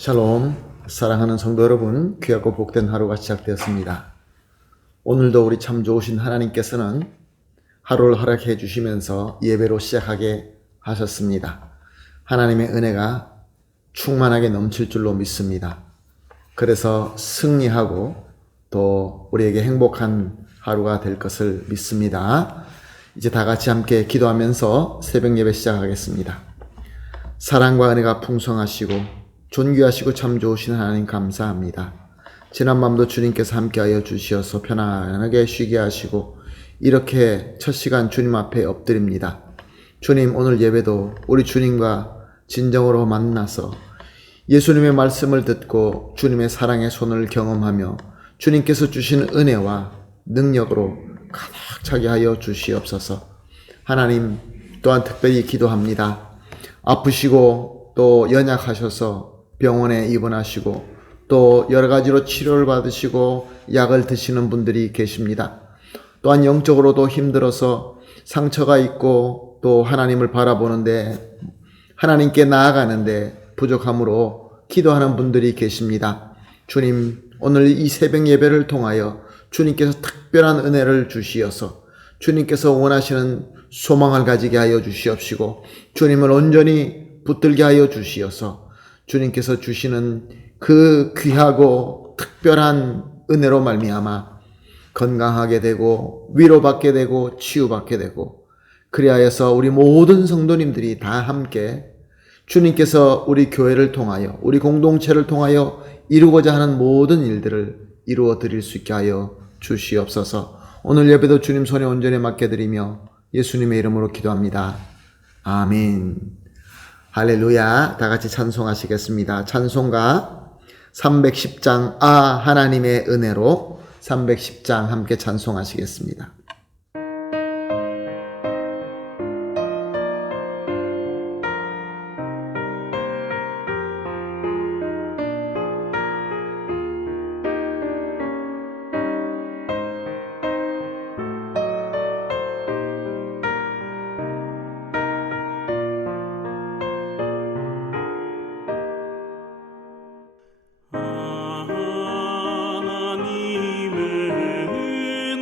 샬롬, 사랑하는 성도 여러분, 귀하고 복된 하루가 시작되었습니다. 오늘도 우리 참 좋으신 하나님께서는 하루를 허락해 주시면서 예배로 시작하게 하셨습니다. 하나님의 은혜가 충만하게 넘칠 줄로 믿습니다. 그래서 승리하고 또 우리에게 행복한 하루가 될 것을 믿습니다. 이제 다 같이 함께 기도하면서 새벽 예배 시작하겠습니다. 사랑과 은혜가 풍성하시고 존귀하시고 참 좋으신 하나님 감사합니다. 지난 밤도 주님께서 함께하여 주시어서 편안하게 쉬게 하시고 이렇게 첫 시간 주님 앞에 엎드립니다. 주님, 오늘 예배도 우리 주님과 진정으로 만나서 예수님의 말씀을 듣고 주님의 사랑의 손을 경험하며 주님께서 주신 은혜와 능력으로 가득 차게 하여 주시옵소서. 하나님, 또한 특별히 기도합니다. 아프시고 또 연약하셔서 병원에 입원하시고 또 여러 가지로 치료를 받으시고 약을 드시는 분들이 계십니다. 또한 영적으로도 힘들어서 상처가 있고 또 하나님을 바라보는데 하나님께 나아가는데 부족함으로 기도하는 분들이 계십니다. 주님, 오늘 이 새벽 예배를 통하여 주님께서 특별한 은혜를 주시어서 주님께서 원하시는 소망을 가지게 하여 주시옵시고 주님을 온전히 붙들게 하여 주시어서 주님께서 주시는 그 귀하고 특별한 은혜로 말미암아 건강하게 되고 위로받게 되고 치유받게 되고 그리하여서 우리 모든 성도님들이 다 함께 주님께서 우리 교회를 통하여 우리 공동체를 통하여 이루고자 하는 모든 일들을 이루어 드릴 수 있게 하여 주시옵소서. 오늘 예배도 주님 손에 온전히 맡겨드리며 예수님의 이름으로 기도합니다. 아멘. 할렐루야. 다 같이 찬송하시겠습니다. 찬송가 310장 하나님의 은혜로 310장 함께 찬송하시겠습니다. 하나님의 은혜로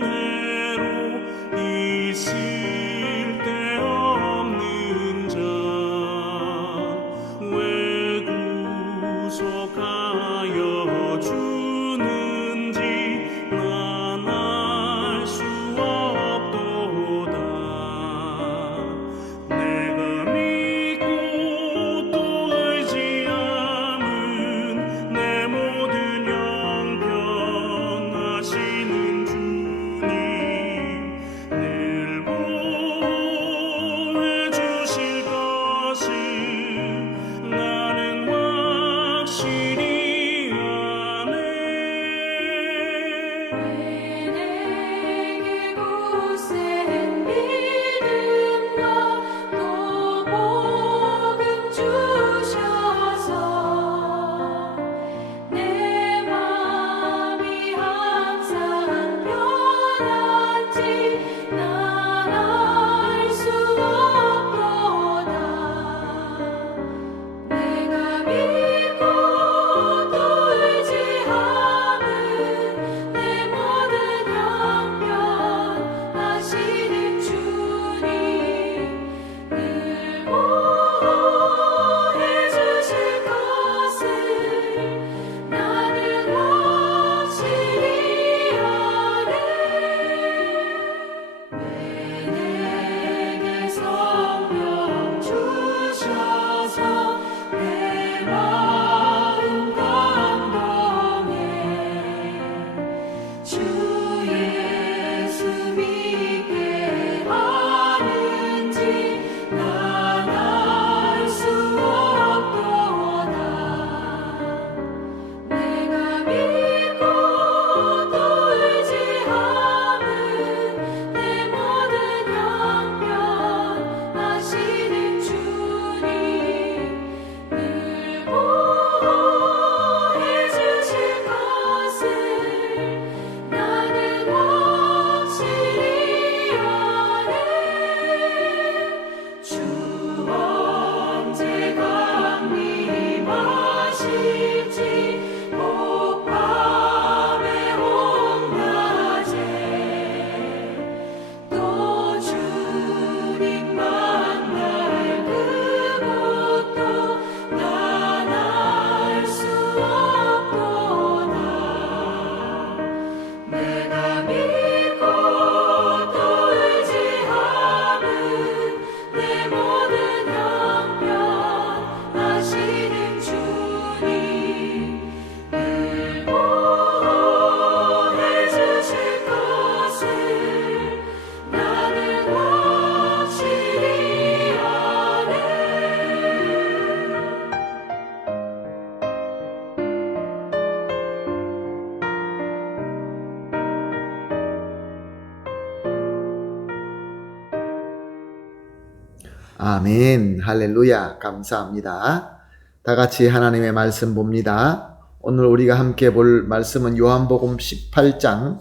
아멘. 할렐루야. 감사합니다. 다 같이 하나님의 말씀 봅니다. 오늘 우리가 함께 볼 말씀은 요한복음 18장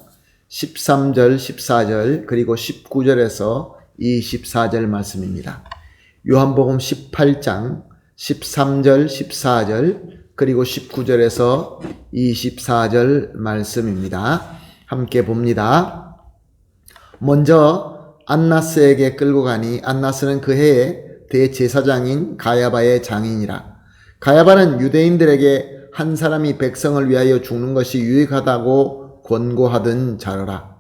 13절, 14절, 그리고 19절에서 24절 말씀입니다. 요한복음 18장 13절, 14절, 그리고 19절에서 24절 말씀입니다. 함께 봅니다. 먼저 안나스에게 끌고 가니 안나스는 그 해에 대제사장인 가야바의 장인이라. 가야바는 유대인들에게 한 사람이 백성을 위하여 죽는 것이 유익하다고 권고하던 자로라.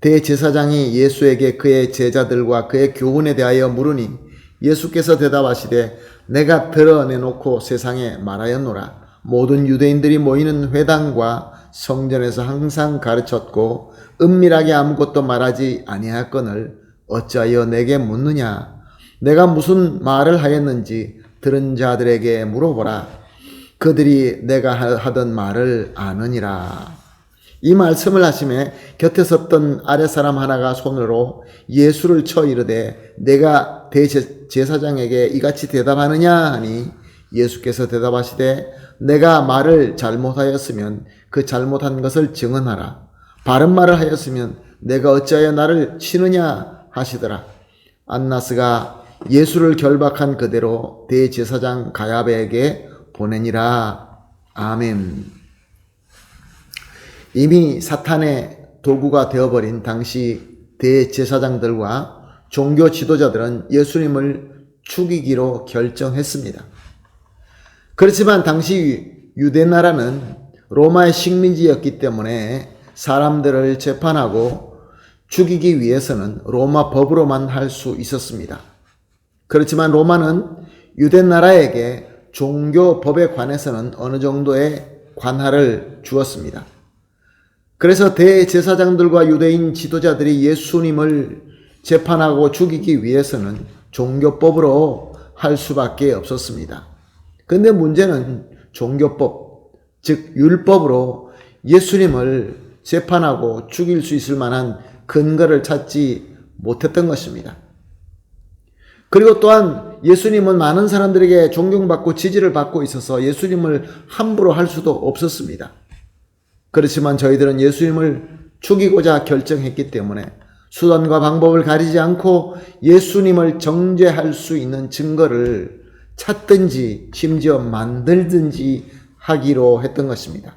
대제사장이 예수에게 그의 제자들과 그의 교훈에 대하여 물으니 예수께서 대답하시되 내가 드러내놓고 세상에 말하였노라. 모든 유대인들이 모이는 회당과 성전에서 항상 가르쳤고 은밀하게 아무것도 말하지 아니하였거늘 어찌하여 내게 묻느냐. 내가 무슨 말을 하였는지 들은 자들에게 물어보라. 그들이 내가 하던 말을 아느니라. 이 말씀을 하심에 곁에 섰던 아랫사람 하나가 손으로 예수를 쳐 이르되 내가 대제사장에게 이같이 대답하느냐 하니 예수께서 대답하시되 내가 말을 잘못하였으면 그 잘못한 것을 증언하라. 바른 말을 하였으면 내가 어찌하여 나를 치느냐 하시더라. 안나스가 예수를 결박한 그대로 대제사장 가야바에게 보내니라. 아멘. 이미 사탄의 도구가 되어버린 당시 대제사장들과 종교 지도자들은 예수님을 죽이기로 결정했습니다. 그렇지만 당시 유대나라는 로마의 식민지였기 때문에 사람들을 재판하고 죽이기 위해서는 로마 법으로만 할 수 있었습니다. 그렇지만 로마는 유대나라에게 종교 법에 관해서는 어느 정도의 관할을 주었습니다. 그래서 대제사장들과 유대인 지도자들이 예수님을 재판하고 죽이기 위해서는 종교법으로 할 수밖에 없었습니다. 그런데 문제는 종교법, 즉 율법으로 예수님을 재판하고 죽일 수 있을 만한 근거를 찾지 못했던 것입니다. 그리고 또한 예수님은 많은 사람들에게 존경받고 지지를 받고 있어서 예수님을 함부로 할 수도 없었습니다. 그렇지만 저희들은 예수님을 죽이고자 결정했기 때문에 수단과 방법을 가리지 않고 예수님을 정죄할 수 있는 증거를 찾든지 심지어 만들든지 하기로 했던 것입니다.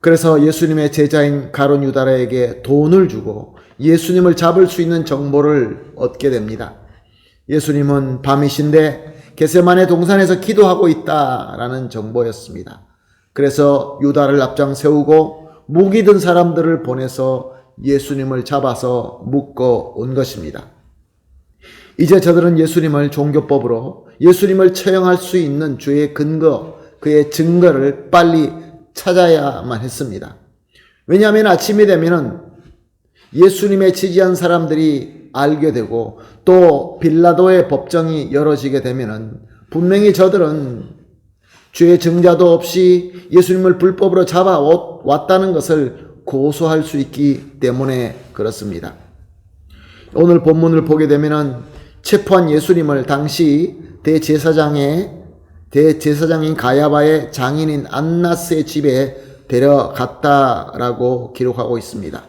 그래서 예수님의 제자인 가룟 유다에게 돈을 주고 예수님을 잡을 수 있는 정보를 얻게 됩니다. 예수님은 밤이신데 겟세마네 동산에서 기도하고 있다라는 정보였습니다. 그래서 유다를 앞장 세우고 무기 든 사람들을 보내서 예수님을 잡아서 묶어 온 것입니다. 이제 저들은 예수님을 종교법으로 예수님을 처형할 수 있는 죄의 근거, 그의 증거를 빨리 찾아야만 했습니다. 왜냐하면 아침이 되면은 예수님의 지지한 사람들이 알게 되고 또 빌라도의 법정이 열어지게 되면은 분명히 저들은 죄의 증자도 없이 예수님을 불법으로 잡아왔다는 것을 고소할 수 있기 때문에 그렇습니다. 오늘 본문을 보게 되면은 체포한 예수님을 당시 대제사장인 가야바의 장인인 안나스의 집에 데려갔다라고 기록하고 있습니다.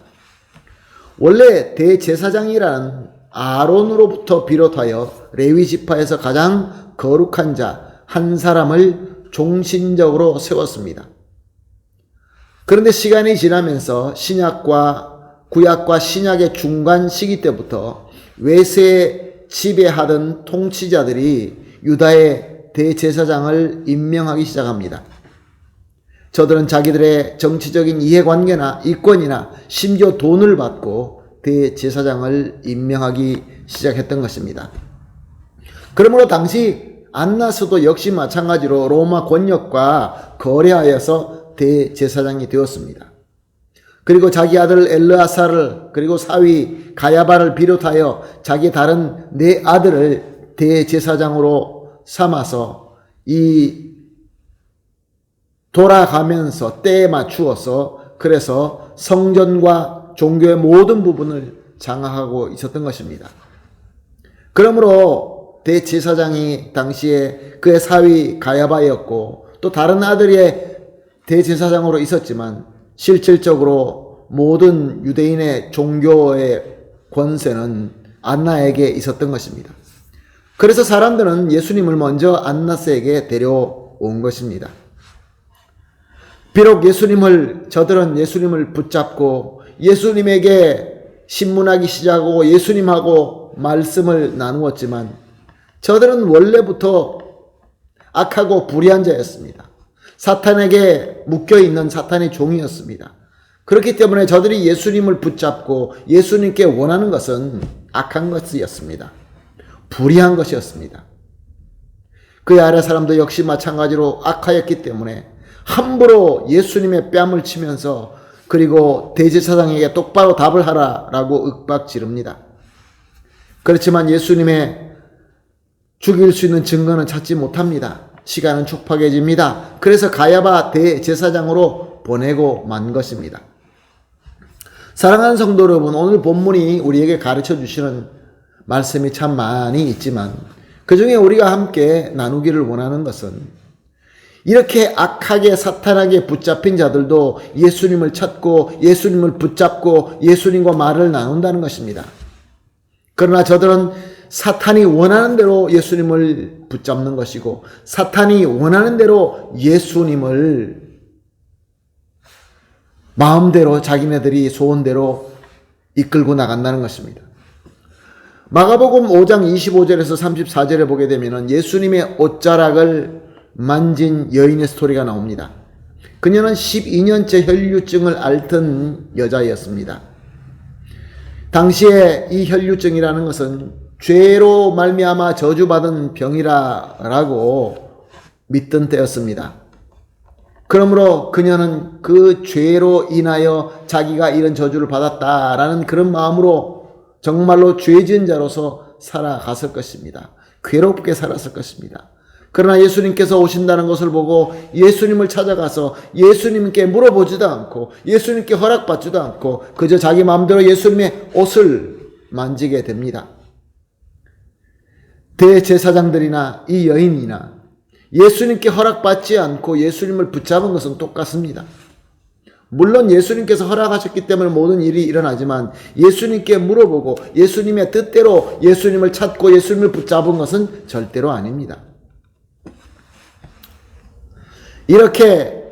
원래 대제사장이란 아론으로부터 비롯하여 레위 지파에서 가장 거룩한 자 한 사람을 종신적으로 세웠습니다. 그런데 시간이 지나면서 구약과 신약의 중간 시기 때부터 외세 지배하던 통치자들이 유다의 대제사장을 임명하기 시작합니다. 저들은 자기들의 정치적인 이해관계나 이권이나 심지어 돈을 받고 대제사장을 임명하기 시작했던 것입니다. 그러므로 당시 안나스도 역시 마찬가지로 로마 권력과 거래하여서 대제사장이 되었습니다. 그리고 자기 아들 엘르아사를 그리고 사위 가야바를 비롯하여 자기 다른 네 아들을 대제사장으로 삼아서 이 돌아가면서 때에 맞추어서 그래서 성전과 종교의 모든 부분을 장악하고 있었던 것입니다. 그러므로 대제사장이 당시에 그의 사위 가야바였고 또 다른 아들이 대제사장으로 있었지만 실질적으로 모든 유대인의 종교의 권세는 안나에게 있었던 것입니다. 그래서 사람들은 예수님을 먼저 안나스에게 데려온 것입니다. 비록 저들은 예수님을 붙잡고 예수님에게 신문하기 시작하고 예수님하고 말씀을 나누었지만 저들은 원래부터 악하고 불의한 자였습니다. 사탄에게 묶여있는 사탄의 종이었습니다. 그렇기 때문에 저들이 예수님을 붙잡고 예수님께 원하는 것은 악한 것이었습니다. 불의한 것이었습니다. 그의 아래 사람도 역시 마찬가지로 악하였기 때문에 함부로 예수님의 뺨을 치면서 그리고 대제사장에게 똑바로 답을 하라라고 윽박지릅니다. 그렇지만 예수님의 죽일 수 있는 증거는 찾지 못합니다. 시간은 촉박해집니다. 그래서 가야바 대제사장으로 보내고 만 것입니다. 사랑하는 성도 여러분, 오늘 본문이 우리에게 가르쳐 주시는 말씀이 참 많이 있지만 그 중에 우리가 함께 나누기를 원하는 것은 이렇게 악하게 사탄에게 붙잡힌 자들도 예수님을 찾고 예수님을 붙잡고 예수님과 말을 나눈다는 것입니다. 그러나 저들은 사탄이 원하는 대로 예수님을 붙잡는 것이고 사탄이 원하는 대로 예수님을 마음대로 자기네들이 소원대로 이끌고 나간다는 것입니다. 마가복음 5장 25절에서 34절에 보게 되면 예수님의 옷자락을 만진 여인의 스토리가 나옵니다. 그녀는 12년째 혈류증을 앓던 여자였습니다. 당시에 이 혈류증이라는 것은 죄로 말미암아 저주받은 병이라고 믿던 때였습니다. 그러므로 그녀는 그 죄로 인하여 자기가 이런 저주를 받았다라는 그런 마음으로 정말로 죄 지은 자로서 살아갔을 것입니다. 괴롭게 살았을 것입니다. 그러나 예수님께서 오신다는 것을 보고 예수님을 찾아가서 예수님께 물어보지도 않고 예수님께 허락받지도 않고 그저 자기 마음대로 예수님의 옷을 만지게 됩니다. 대제사장들이나 이 여인이나 예수님께 허락받지 않고 예수님을 붙잡은 것은 똑같습니다. 물론 예수님께서 허락하셨기 때문에 모든 일이 일어나지만 예수님께 물어보고 예수님의 뜻대로 예수님을 찾고 예수님을 붙잡은 것은 절대로 아닙니다. 이렇게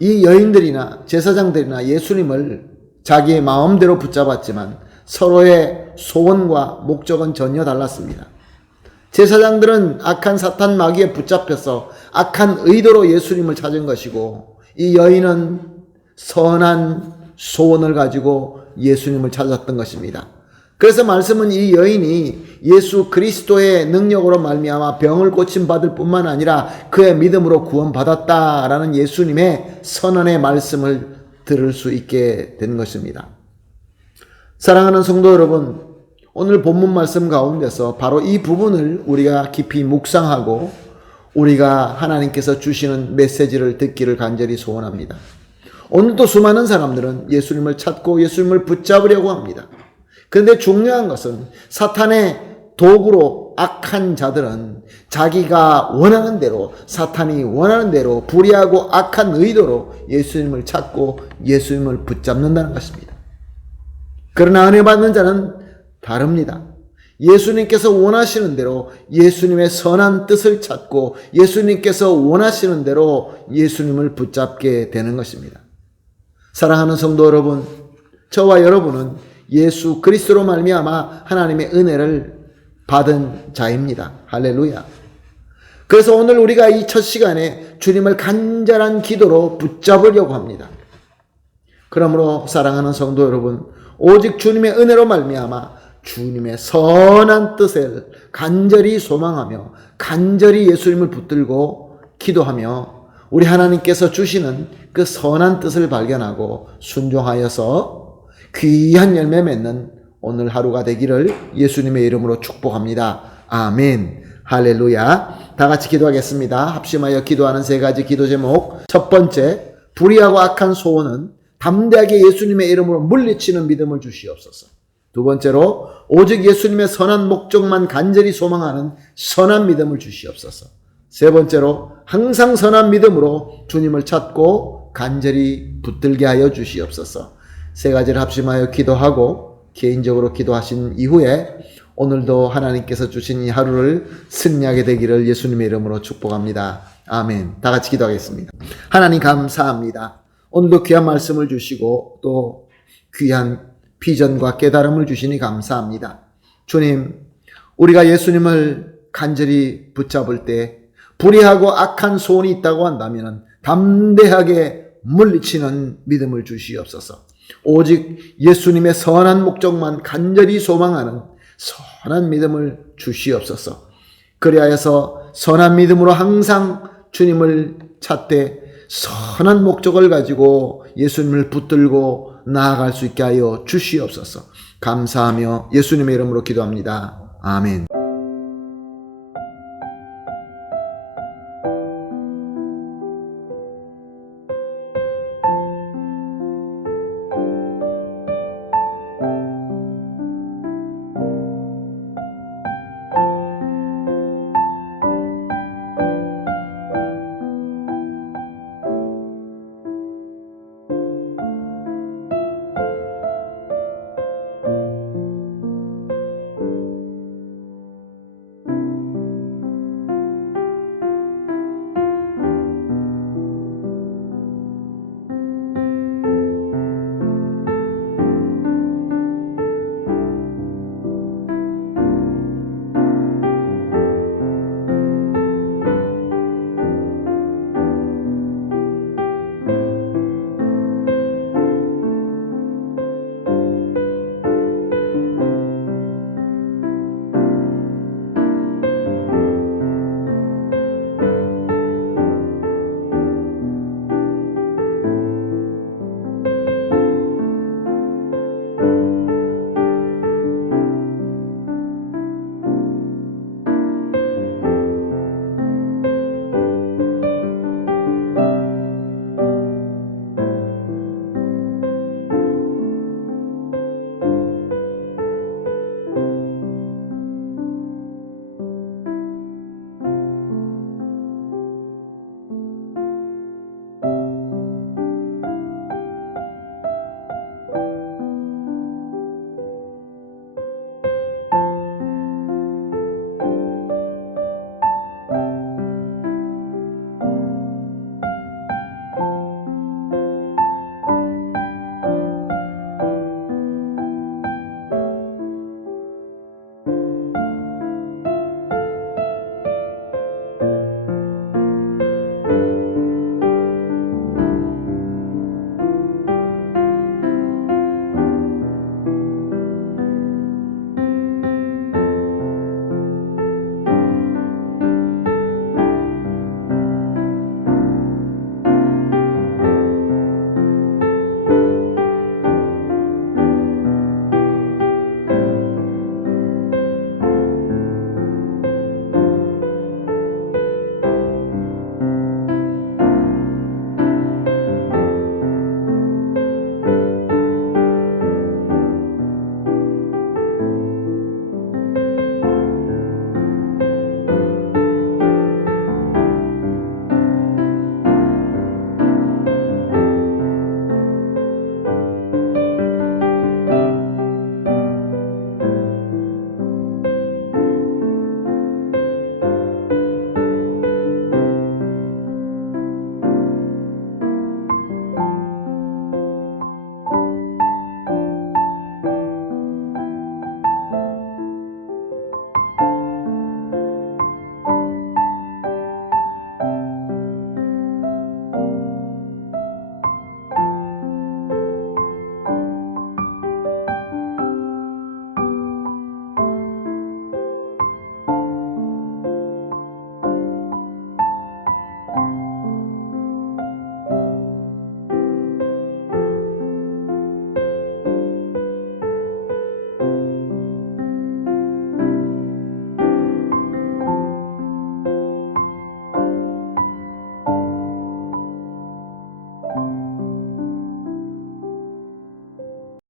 이 여인들이나 제사장들이나 예수님을 자기의 마음대로 붙잡았지만 서로의 소원과 목적은 전혀 달랐습니다. 제사장들은 악한 사탄 마귀에 붙잡혀서 악한 의도로 예수님을 찾은 것이고 이 여인은 선한 소원을 가지고 예수님을 찾았던 것입니다. 그래서 말씀은 이 여인이 예수 그리스도의 능력으로 말미암아 병을 고침받을 뿐만 아니라 그의 믿음으로 구원받았다라는 예수님의 선언의 말씀을 들을 수 있게 된 것입니다. 사랑하는 성도 여러분, 오늘 본문 말씀 가운데서 바로 이 부분을 우리가 깊이 묵상하고 우리가 하나님께서 주시는 메시지를 듣기를 간절히 소원합니다. 오늘도 수많은 사람들은 예수님을 찾고 예수님을 붙잡으려고 합니다. 그런데 중요한 것은 사탄의 도구로 악한 자들은 자기가 원하는 대로 사탄이 원하는 대로 불의하고 악한 의도로 예수님을 찾고 예수님을 붙잡는다는 것입니다. 그러나 은혜 받는 자는 다릅니다. 예수님께서 원하시는 대로 예수님의 선한 뜻을 찾고 예수님께서 원하시는 대로 예수님을 붙잡게 되는 것입니다. 사랑하는 성도 여러분, 저와 여러분은 예수 그리스도로 말미암아 하나님의 은혜를 받은 자입니다. 할렐루야. 그래서 오늘 우리가 이 첫 시간에 주님을 간절한 기도로 붙잡으려고 합니다. 그러므로 사랑하는 성도 여러분, 오직 주님의 은혜로 말미암아 주님의 선한 뜻을 간절히 소망하며 간절히 예수님을 붙들고 기도하며 우리 하나님께서 주시는 그 선한 뜻을 발견하고 순종하여서 귀한 열매 맺는 오늘 하루가 되기를 예수님의 이름으로 축복합니다. 아멘. 할렐루야. 다 같이 기도하겠습니다. 합심하여 기도하는 세 가지 기도 제목. 첫 번째, 불의하고 악한 소원은 담대하게 예수님의 이름으로 물리치는 믿음을 주시옵소서. 두 번째로 오직 예수님의 선한 목적만 간절히 소망하는 선한 믿음을 주시옵소서. 세 번째로 항상 선한 믿음으로 주님을 찾고 간절히 붙들게 하여 주시옵소서. 세 가지를 합심하여 기도하고 개인적으로 기도하신 이후에 오늘도 하나님께서 주신 이 하루를 승리하게 되기를 예수님의 이름으로 축복합니다. 아멘. 다 같이 기도하겠습니다. 하나님 감사합니다. 오늘도 귀한 말씀을 주시고 또 귀한 비전과 깨달음을 주시니 감사합니다. 주님, 우리가 예수님을 간절히 붙잡을 때 불의하고 악한 소원이 있다고 한다면 담대하게 물리치는 믿음을 주시옵소서. 오직 예수님의 선한 목적만 간절히 소망하는 선한 믿음을 주시옵소서. 그리하여서 선한 믿음으로 항상 주님을 찾되 선한 목적을 가지고 예수님을 붙들고 나아갈 수 있게 하여 주시옵소서. 감사하며 예수님의 이름으로 기도합니다. 아멘.